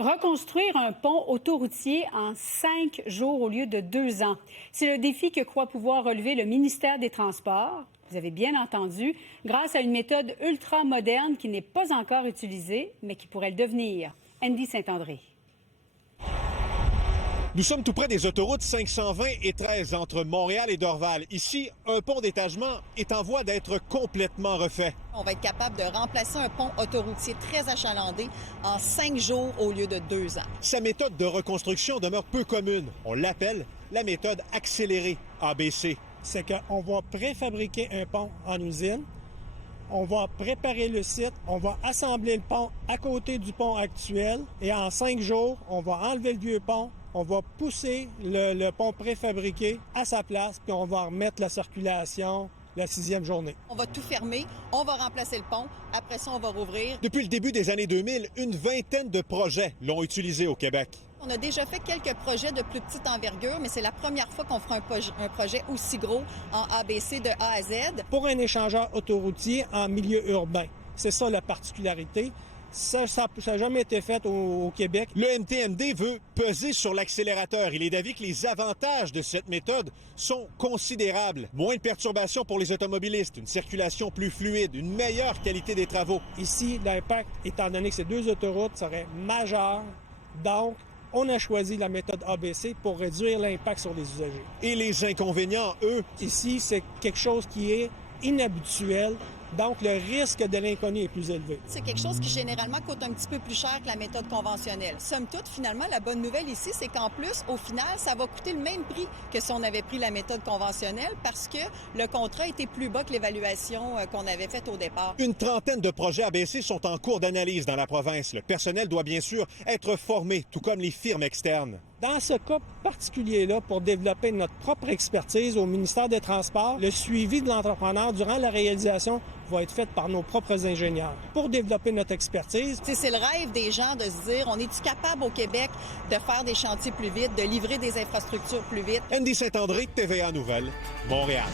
Reconstruire un pont autoroutier en 5 jours au lieu de 2 ans. C'est le défi que croit pouvoir relever le ministère des Transports. Vous avez bien entendu, grâce à une méthode ultra moderne qui n'est pas encore utilisée, mais qui pourrait le devenir. Andy Saint-André. Nous sommes tout près des autoroutes 520 et 13 entre Montréal et Dorval. Ici, un pont d'étagement est en voie d'être complètement refait. On va être capable de remplacer un pont autoroutier très achalandé en 5 jours au lieu de 2 ans. Sa méthode de reconstruction demeure peu commune. On l'appelle la méthode accélérée, ABC. C'est qu'on va préfabriquer un pont en usine, on va préparer le site, on va assembler le pont à côté du pont actuel et en 5 jours, on va enlever le vieux pont, on va pousser le pont préfabriqué à sa place, puis on va remettre la circulation la 6e journée. On va tout fermer, on va remplacer le pont, après ça, on va rouvrir. Depuis le début des années 2000, une vingtaine de projets l'ont utilisé au Québec. On a déjà fait quelques projets de plus petite envergure, mais c'est la première fois qu'on fera un projet aussi gros en ABC de A à Z. Pour un échangeur autoroutier en milieu urbain, c'est ça la particularité. Ça n'a jamais été fait au Québec. Le MTMD veut peser sur l'accélérateur. Il est d'avis que les avantages de cette méthode sont considérables. Moins de perturbations pour les automobilistes, une circulation plus fluide, une meilleure qualité des travaux. Ici, l'impact, étant donné que ces 2 autoroutes seraient majeurs, donc on a choisi la méthode ABC pour réduire l'impact sur les usagers. Et les inconvénients, eux? Ici, c'est quelque chose qui est inhabituel. Donc, le risque de l'inconnu est plus élevé. C'est quelque chose qui, généralement, coûte un petit peu plus cher que la méthode conventionnelle. Somme toute, finalement, la bonne nouvelle ici, c'est qu'en plus, au final, ça va coûter le même prix que si on avait pris la méthode conventionnelle parce que le contrat était plus bas que l'évaluation qu'on avait faite au départ. Une trentaine de projets ABC sont en cours d'analyse dans la province. Le personnel doit bien sûr être formé, tout comme les firmes externes. Dans ce cas particulier-là, pour développer notre propre expertise au ministère des Transports, le suivi de l'entrepreneur durant la réalisation va être fait par nos propres ingénieurs. Pour développer notre expertise, c'est le rêve des gens de se dire, on est-tu capable au Québec de faire des chantiers plus vite, de livrer des infrastructures plus vite? Andy Saint-André, TVA Nouvelles, Montréal.